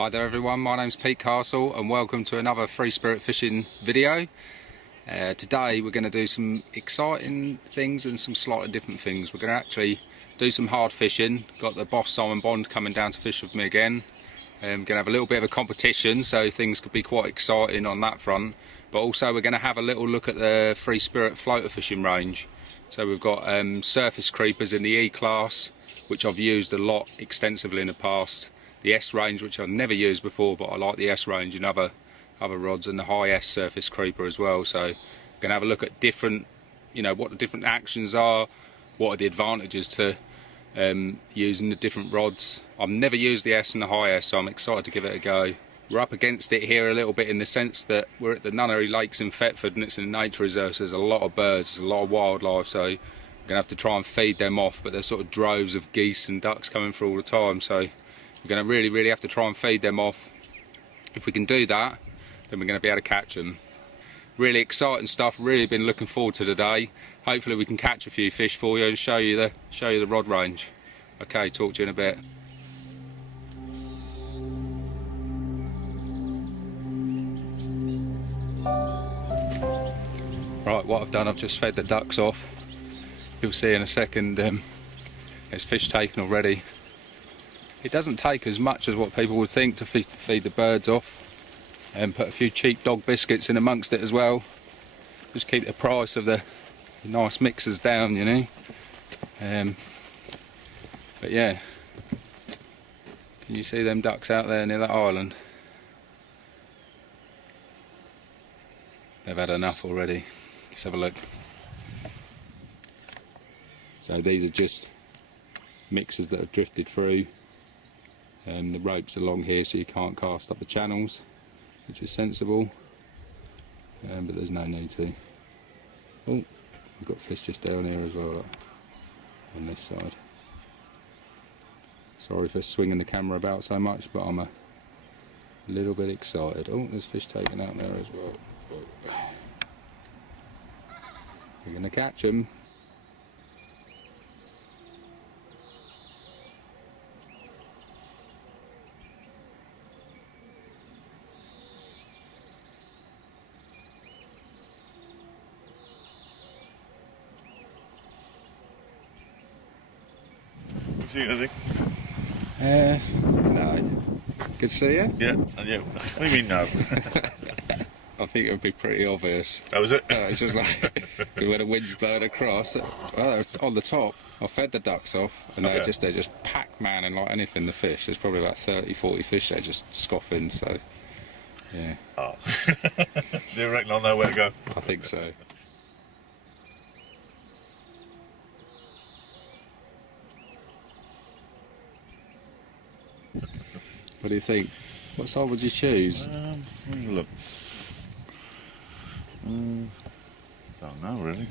Hi there everyone, my name's Pete Castle and welcome to another free spirit fishing video. Today we're going to do some exciting things and some slightly different things. We're going to actually do some hard fishing. Got the boss Simon Bond coming down to fish with me again. Going to have a little bit of a competition, so things could be quite exciting on that front. But also we're going to have a little look at the free spirit floater fishing range. So we've got surface creepers in the E class, which I've used a lot extensively in the past. The S range, which I've never used before, but I like the S range in other rods, and the high S surface creeper as well. So we're going to have a look at different, what the different actions are, what are the advantages to using the different rods. I've never used the S and the high S, so I'm excited to give it a go. We're up against it here a little bit in the sense that we're at the Nunnery Lakes in Thetford and it's in a nature reserve, so there's a lot of birds, there's a lot of wildlife, so we're going to have to try and feed them off, but there's sort of droves of geese and ducks coming through all the time, so we're going to really have to try and feed them off. If we can do that, then we're going to be able to catch them. Really exciting stuff, really been looking forward to today. Hopefully we can catch a few fish for you and show you the rod range. Okay, talk to you in a bit. Right, what I've done, I've just fed the ducks off. You'll see in a second, there's fish taken already. It doesn't take as much as what people would think to feed the birds off, and put a few cheap dog biscuits in amongst it as well. Just keep the price of the nice mixers down, but yeah, can you see them ducks out there near that island? They've had enough already. Let's have a look. So these are just mixers that have drifted through. The ropes are along here, so you can't cast up the channels, which is sensible, but there's no need to. Oh, we've got fish just down here as well, look, on this side. Sorry for swinging the camera about so much, but I'm a little bit excited. Oh, there's fish taken out there as well. Oh. We're going to catch them. See anything? No. Good to see you? Yeah, and you. What do you mean no? I think it would be pretty obvious. Oh, is it? It's just like when the wind's blowing across. Well, it's on the top. I fed the ducks off, and they're just packed, man, and like anything, the fish. There's probably about 30-40 fish there just scoffing. So, yeah. Oh. Do you reckon I'll know where to go? I think so. What do you think? What side would you choose? Look. Don't know really.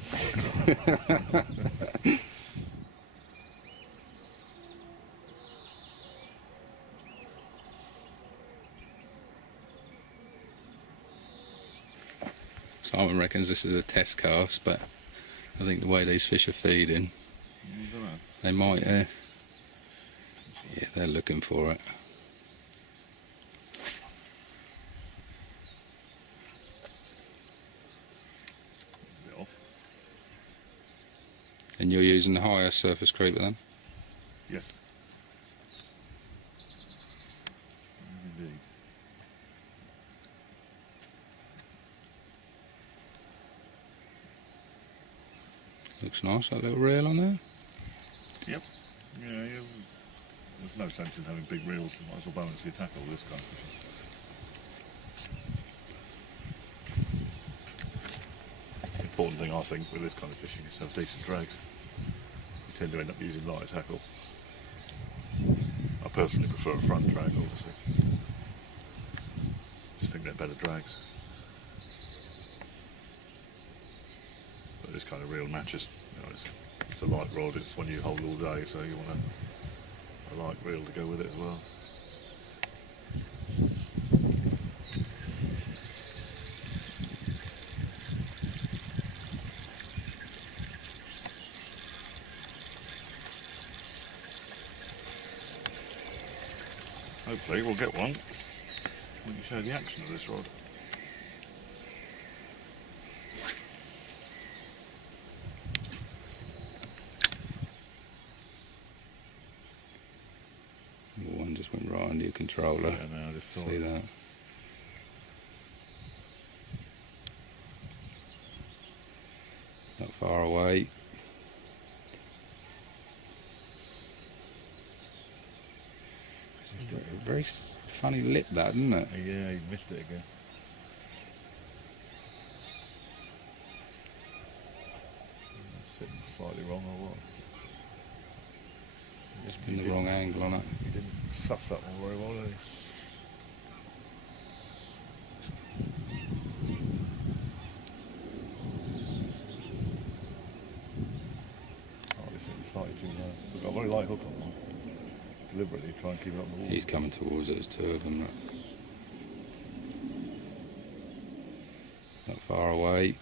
Simon reckons this is a test cast, but I think the way these fish are feeding, they might, yeah, they're looking for it. And you're using the higher surface creeper then? Yes. Indeed. Looks nice, that little reel on there. Yep. Yeah, there's no sense in having big reels. You might as well balance your tackle with this kind of fishing. The important thing I think with this kind of fishing is to have decent drags. You tend to end up using lighter tackle. I personally prefer a front drag, obviously. Just think they're better drags. But this kind of reel matches. It's a light rod, it's one you hold all day, so you want a light reel to go with it as well. hopefully we'll get one. We can show the action of this rod. One just went right under your controller. Yeah, no, I just saw See it. that? Not far away. Very funny lip, that, isn't it? Yeah, he missed it again. Sitting slightly wrong or what? It's been the wrong angle on it. He didn't suss that one very well, did he? Oh, this is slightly too low. We've got a very light hook on one. Deliberately try and keep it up the wall. He's coming towards it, there's two of them. Not far away.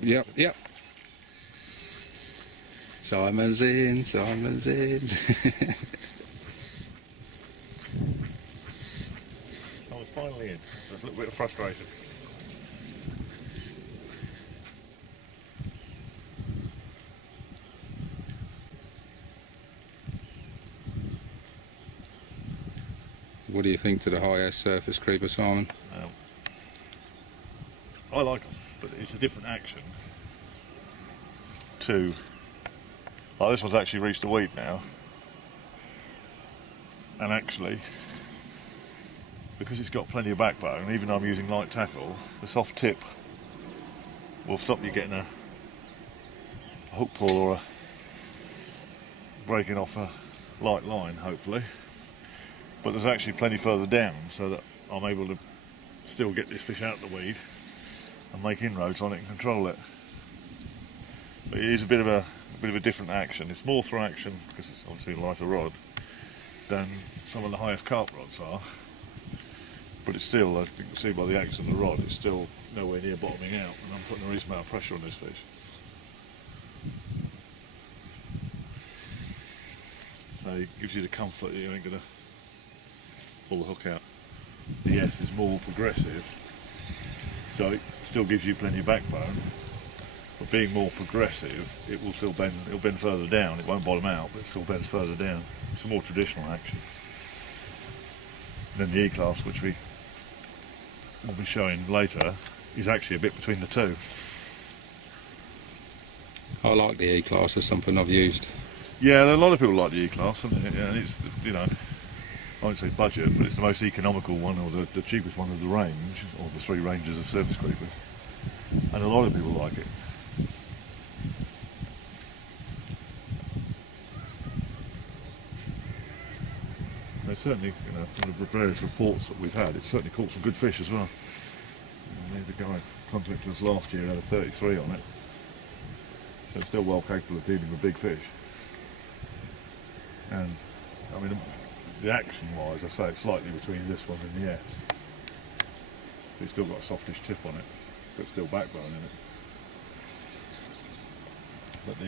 Yep, yep. Simon's in, Simon's in. I was finally in. There's a little bit of frustration. What do you think to the high-S surface creeper, Simon? I like them, but it's a different action to... Like this one's actually reached the weed now. And actually, because it's got plenty of backbone, even though I'm using light tackle, the soft tip will stop you getting a hook pull or a breaking off a light line, hopefully. But there's actually plenty further down, so that I'm able to still get this fish out of the weed and make inroads on it and control it. But it is a bit of a different action. It's more through action because it's obviously a lighter rod than some of the highest carp rods are. But it's still, as you can see by the action of the rod, it's still nowhere near bottoming out, and I'm putting a reasonable amount of pressure on this fish. So it gives you the comfort that you ain't going to pull the hook out. The S is more progressive, so it still gives you plenty of backbone, but being more progressive, it will still bend. It'll bend further down. It won't bottom out, but it still bends further down. It's a more traditional action. Then the E-class, which we will be showing later, is actually a bit between the two. I like the E-class, it's something I've used. Yeah, a lot of people like the E-class, and it's, you know, I won't say budget, but it's the most economical one, or the cheapest one of the range, or the three ranges of surface creepers. And a lot of people like it. There's certainly, you know, from the various reports that we've had, it's certainly caught some good fish as well. The guy contacted us last year, had a 33 on it. So it's still well capable of dealing with big fish. And, I mean, the action-wise, I say it's slightly between this one and the S. It's still got a softish tip on it, but still backbone in it. But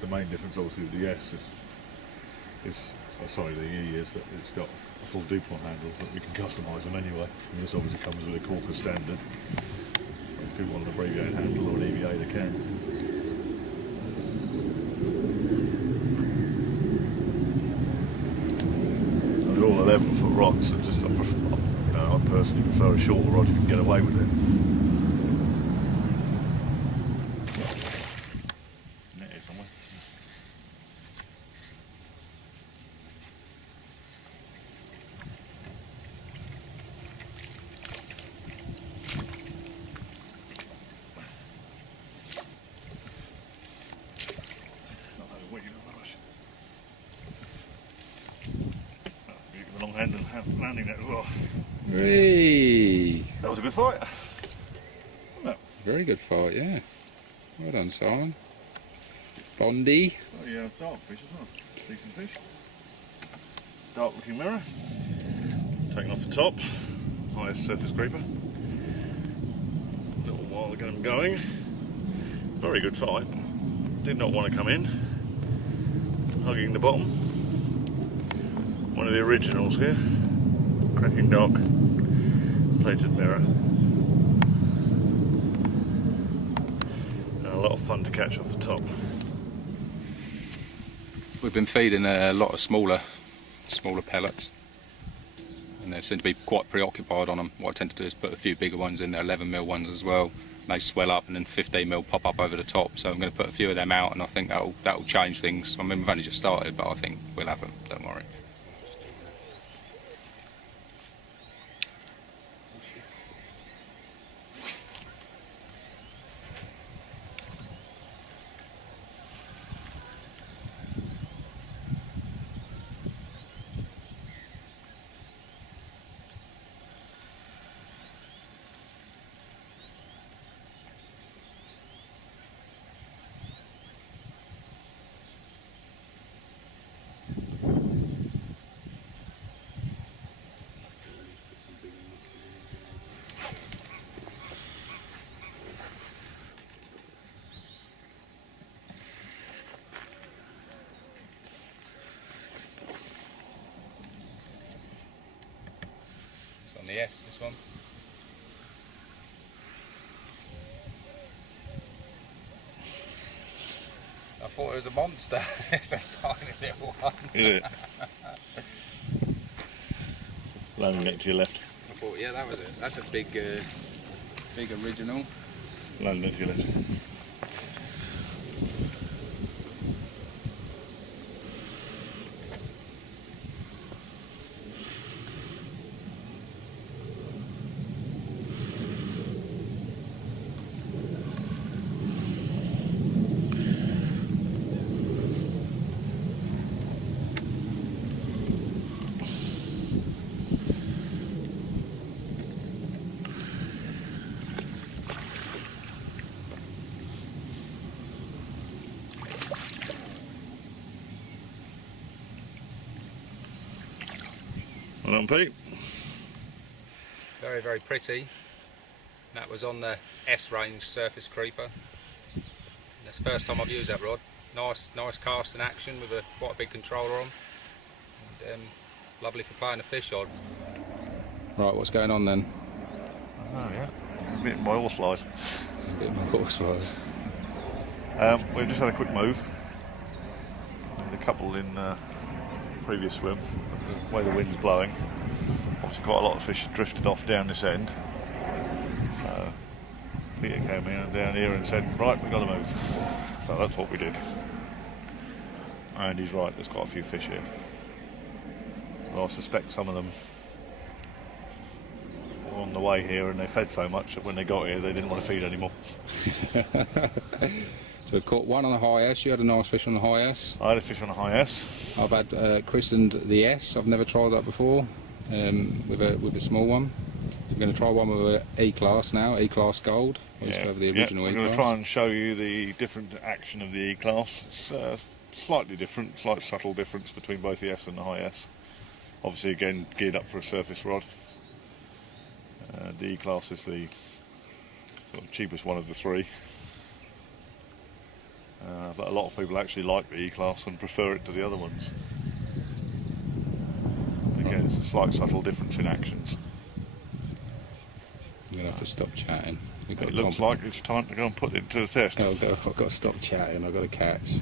the main difference, obviously, with the S sorry, the E is that it's got a full DuPont handle, but we can customise them anyway. And this obviously comes with a Corker standard. If people want an abbreviated handle or an EVA, they can. They're all 11-foot rods, so just, I personally prefer a shorter rod if you can get away with it. Net here somewhere. That's the beauty of a long hand and landing net as well. Whee! That was a good fight. No. Very good fight, yeah. Well done, Simon. Bondi. Oh yeah, dark fish as well. Decent fish. Dark looking mirror. Taken off the top. Highest surface creeper. Little while I get them going. Very good fight. Did not want to come in. Hugging the bottom. One of the originals here. Cracking dock. Plated mirror. And a lot of fun to catch off the top. We've been feeding a lot of smaller pellets, and they seem to be quite preoccupied on them. What I tend to do is put a few bigger ones in there, 11mm ones as well. They swell up and then 15mm pop up over the top, so I'm going to put a few of them out, and I think that'll change things. I mean, we've only just started, but I think we'll have them, don't worry. The S, this one. I thought it was a monster. It's a tiny little one. Is it? Landing next to your left. I thought, yeah, that was it. That's a big original. Landing next to your left. Well done, Pete. Very, very pretty. That was on the S range surface creeper. That's the first time I've used that rod. Nice cast in action with quite a big controller on. And, lovely for playing a fish on. Right, what's going on then? Oh yeah, bitten by horse flies. Bitten by horse flies. We've just had a quick move. There's a couple in previous swim, the way the wind's blowing. Obviously quite a lot of fish had drifted off down this end. So Peter came in down here and said, right, we've got to move. So that's what we did. And he's right, there's quite a few fish here. Well, I suspect some of them were on the way here and they fed so much that when they got here they didn't want to feed anymore. So we've caught one on the high S. You had a nice fish on the high S. I had a fish on a high S. I've had christened the S. I've never tried that before with a small one. So we're going to try one with an E-class now, E-class gold. I used to have the original we're E-class. going to try and show you the different action of the E-class. It's slightly different, slight subtle difference between both the S and the high S. Obviously again geared up for a surface rod. The E-class is the sort of cheapest one of the three. But a lot of people actually like the E-class and prefer it to the other ones. Again, it's a slight subtle difference in actions. I'm going to have to stop chatting. It looks like it's time to go and put it to the test. I've got to stop chatting, I've got to catch.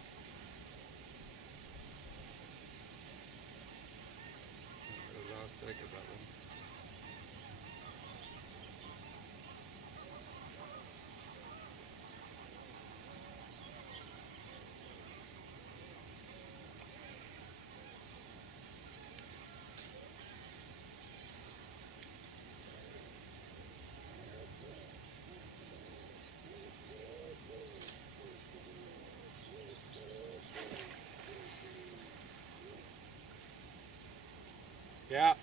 Yeah.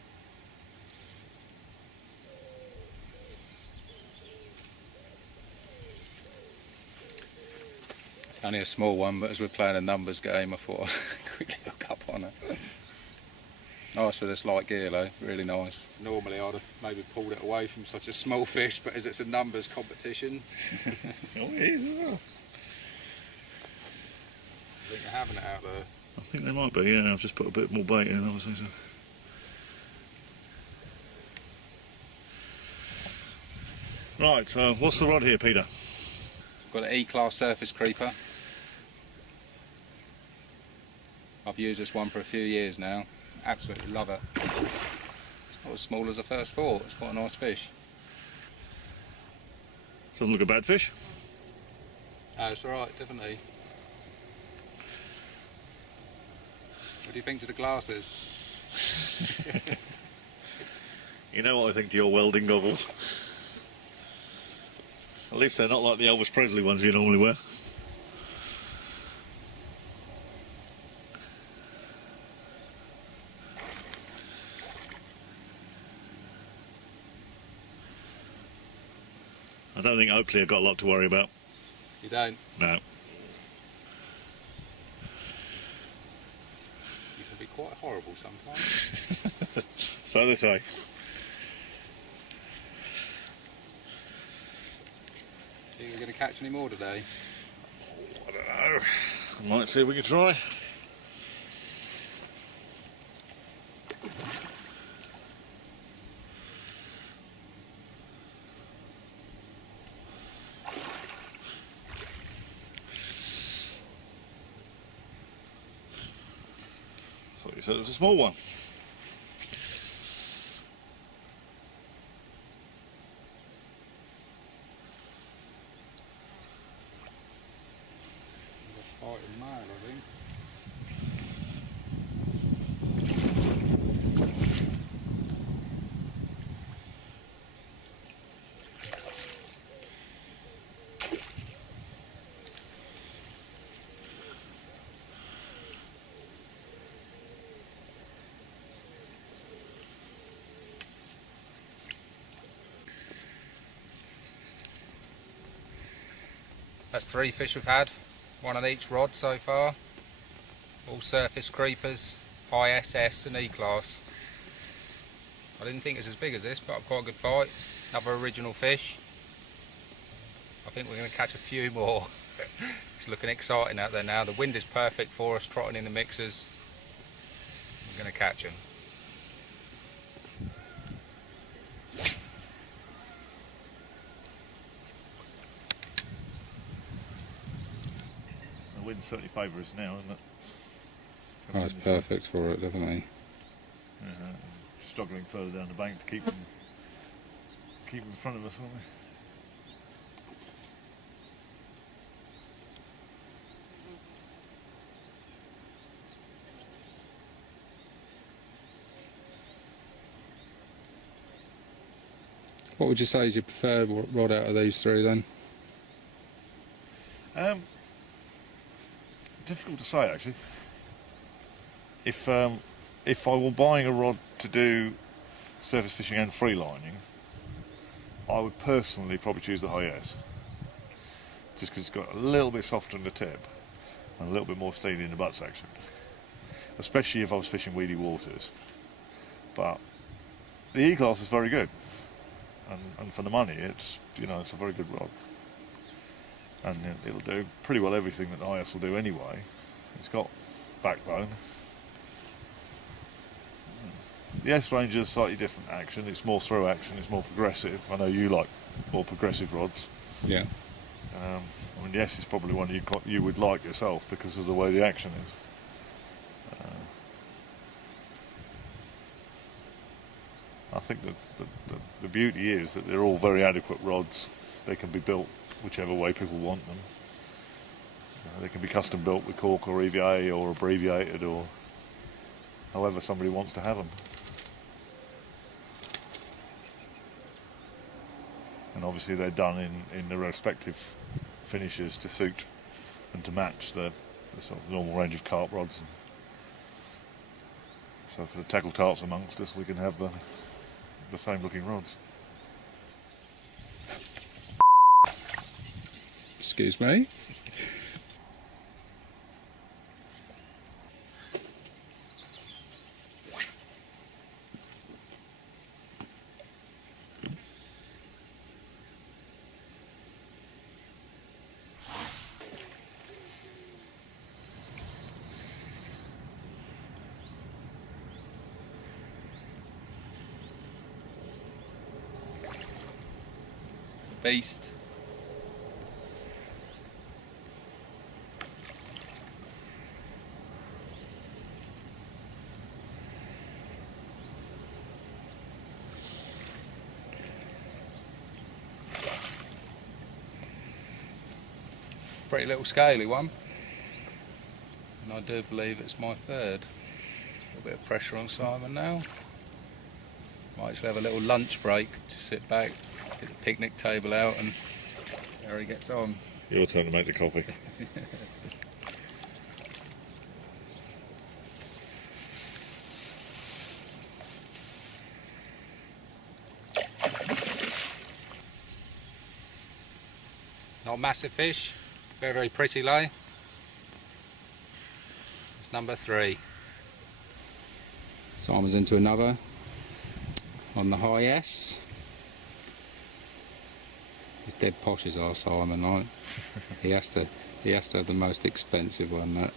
It's only a small one, but as we're playing a numbers game, I thought I'd quickly look up on it. Nice for this light gear though, really nice. Normally I'd have maybe pulled it away from such a small fish, but as it's a numbers competition. Oh, it is as well. I think you're having it out there. I think they might be, yeah. I've just put a bit more bait in, obviously. So. Right, so what's the rod here, Peter? Got an E-class surface creeper. I've used this one for a few years now. Absolutely love it. It's not as small as I first thought. It's quite a nice fish. Doesn't look a bad fish. Oh, it's alright, definitely. What do you think to the glasses? You know what I think to your welding goggles? At least they're not like the Elvis Presley ones you normally wear. I don't think Oakley have got a lot to worry about. You don't? No. You can be quite horrible sometimes. So they say. Think you're going to catch any more today? I don't know. I might see if we can try. Thought you said it was a small one. Fighting male, I think. That's 3 fish we've had, 1 on each rod so far. All surface creepers, high SS and E-class. I didn't think it was as big as this, but quite a good fight. Another original fish. I think we're going to catch a few more. It's looking exciting out there now. The wind is perfect for us, trotting in the mixers. We're going to catch them. The wind certainly favours us now, isn't it? Oh, it's perfect for it, definitely. Struggling further down the bank to keep them in front of us, aren't we? What would you say is your preferred rod out of these 3 then? Difficult to say, actually. If I were buying a rod to do surface fishing and free lining, I would personally probably choose the high S, just because it's got a little bit softer in the tip and a little bit more steely in the butt section, especially if I was fishing weedy waters. But the E-class is very good, and for the money, it's a very good rod, and it'll do pretty well everything that the high S will do anyway. It's got backbone. The S-Ranger is slightly different action. It's more throw action. It's more progressive. I know you like more progressive rods. Yeah. I mean, the S is probably one you would like yourself because of the way the action is. I think that the beauty is that they're all very adequate rods. They can be built whichever way people want them. They can be custom built with cork or EVA or abbreviated or however somebody wants to have them. And obviously they're done in the respective finishes to suit and to match the sort of normal range of carp rods. So for the tackle tarts amongst us, we can have the same looking rods. Excuse me. beast. Pretty little scaly one, and I do believe it's my third. A little bit of pressure on Simon now. Might actually have a little lunch break, just sit back, get the picnic table out, and there he gets on. Your turn to make the coffee. Not a massive fish, very, very pretty lay. It's number 3. Simon's into another on the high S. He's dead posh as our Simon, like. he has to have the most expensive one. That.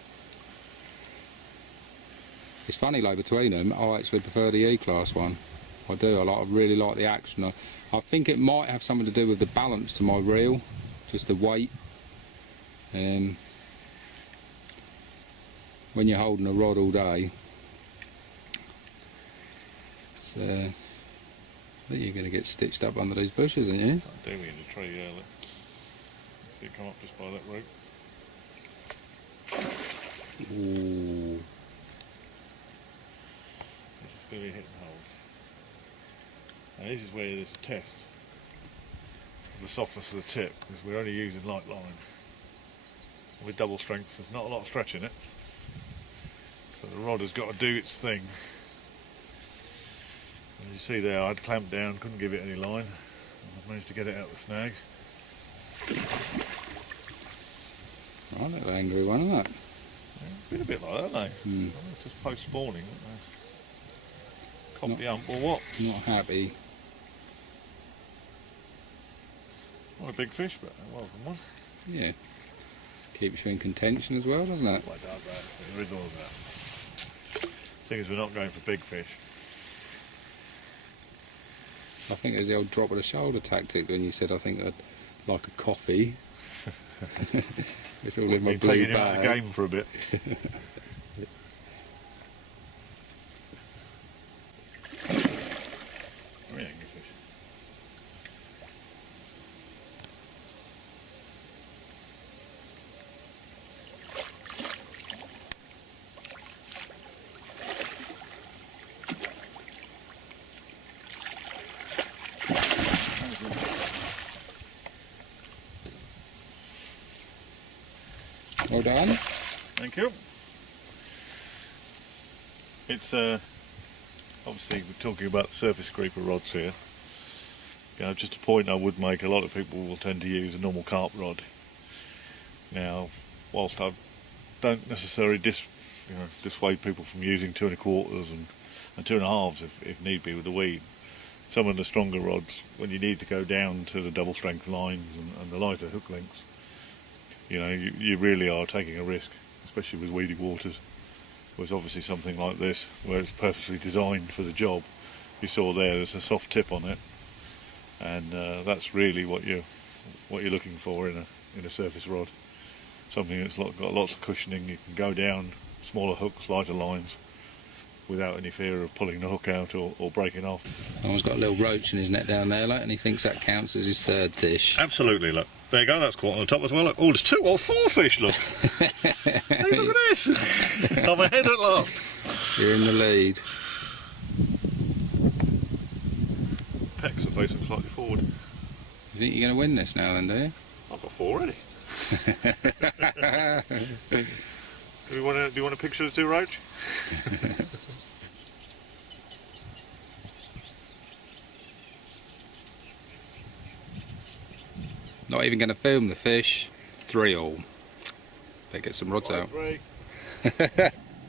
It's funny, though, between them, I actually prefer the E-class one. I do. I really like the action. I think it might have something to do with the balance to my reel, just the weight. When you're holding a rod all day, it's, I think you're going to get stitched up under these bushes, aren't you? Do me in the tree, yeah. Let's see it come up just by that rope. Ooh. This is going to be hit and hold. Now this is where there's a test of the softness of the tip, because we're only using light line. With double strength, there's not a lot of stretch in it. So the rod has got to do its thing. As you see there, I'd clamped down, couldn't give it any line. I've managed to get it out of the snag. Right, little angry one, isn't it? Yeah, been a bit like that, haven't they? Mm. It's just post-spawning. Cop the ump or what? Not happy. Not a big fish, but a welcome one. Yeah. Keeps you in contention as well, doesn't it? Well, it does that. There is all of that. Thing is, we're not going for big fish. I think there's the old drop of the shoulder tactic when you said, I think I'd like a coffee. It's all in my Been blue taking you out of the bag. game for a bit. Really good fish. Well done. Thank you. It's obviously we're talking about surface creeper rods here. You know, just a point I would make: a lot of people will tend to use a normal carp rod. Now, whilst I don't necessarily dissuade people from using 2 1/4s and 2 1/2s if need be with the weed, some of the stronger rods, when you need to go down to the double strength lines and the lighter hook lengths, you know, you really are taking a risk, especially with weedy waters. Whereas obviously something like this, where it's purposely designed for the job, you saw there's a soft tip on it, and that's really what you're looking for in a surface rod. Something that's got lots of cushioning. You can go down smaller hooks, lighter lines, without any fear of pulling the hook out or breaking off. Someone's got a little roach in his net down there, like, and he thinks that counts as his third fish. Absolutely, look. There you go, that's caught on the top as well. Look. Oh, there's 2 or 4 fish, look. Hey, look at this. I'm ahead at last. You're in the lead. Pecks are facing slightly forward. You think you're going to win this now then, do you? I've got 4 already. Do you want a picture of the 2 roach? Not even going to film the fish. 3-all. Better get some rods out.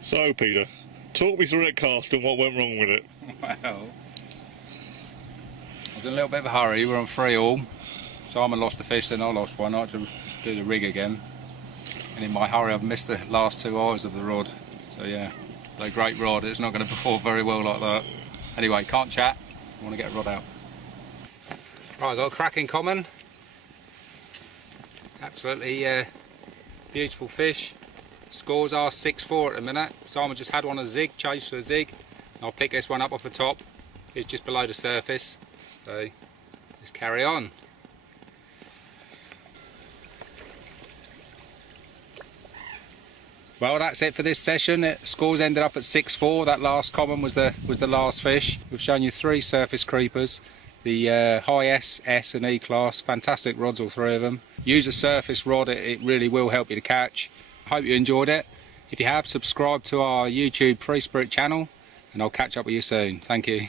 So, Peter, talk me through that cast and what went wrong with it. Well, I was in a little bit of a hurry. We're on 3-all. Simon lost the fish, then I lost one. I had to do the rig again. And in my hurry, I've missed the last 2 eyes of the rod. So yeah, a great rod. It's not going to perform very well like that. Anyway, can't chat. I want to get a rod out. Right, I've got a crack in common. Absolutely beautiful fish. Scores are 6-4 at the minute. Simon just had one a zig, chased for a zig. I'll pick this one up off the top. It's just below the surface. So let's carry on. Well, that's it for this session. Scores ended up at 6-4. That last common was the last fish. We've shown you 3 surface creepers. The high S, S and E class. Fantastic rods, all 3 of them. Use a surface rod, it really will help you to catch. Hope you enjoyed it. If you have, subscribe to our YouTube Free Spirit channel and I'll catch up with you soon. Thank you.